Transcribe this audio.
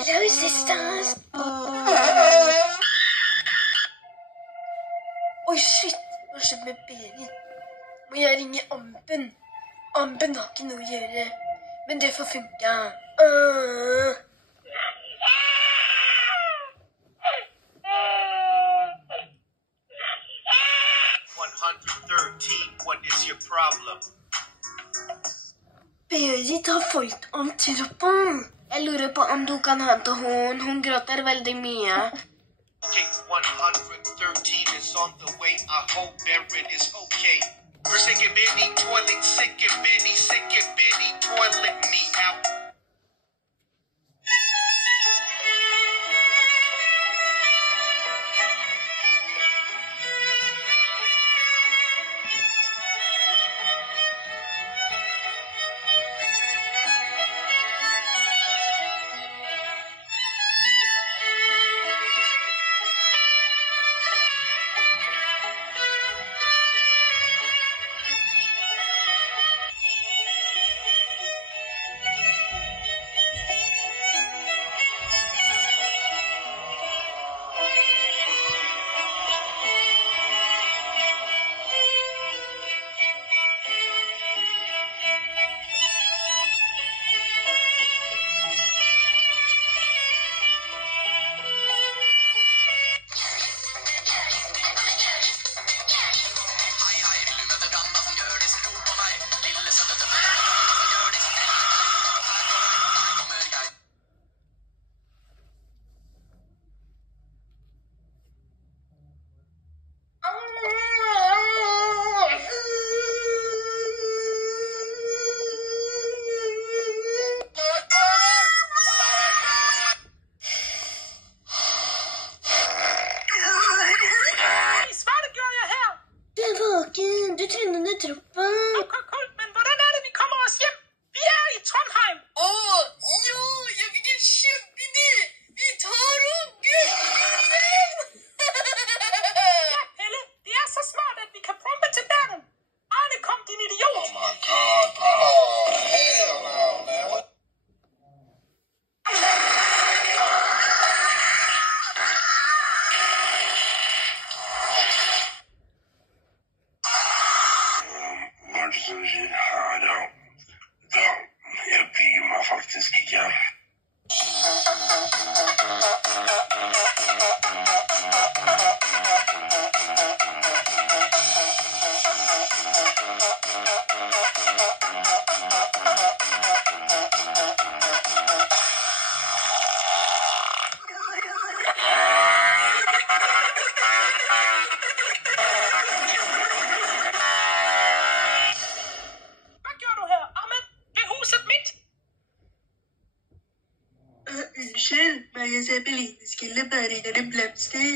Hello, sisters. Oi, shit. Hva skjedde med Berit? Må jeg ringe Amben? Amben har ikke noe å gjøre. Men det får funke. 113, what is your problem? Berit har fått om troppen. Jeg lurer på om du kan hente hun. Hun gråter veldig mye. Case 113 is on the way. I hope Barrett is okay. For sick and Benny, toilet, sick and Benny, toilet me out. Du trodde under troppen. Men hvordan er det vi kommer oss hjem? Vi er i Trondheim. Jo, jeg fikk en kjempeidé. Vi tar og guller. Ja, Pelle, det er så smart at vi kan prompe til Bergen. Arne, kom, din idiot. Oh my God, bro. Hell no, man. What? Jeg bryr meg faktisk ikke. Hva gjør du her, Ahmed? Det er huset mitt. Unnskyld, men jeg ser Beline-skillet bare innom blomster.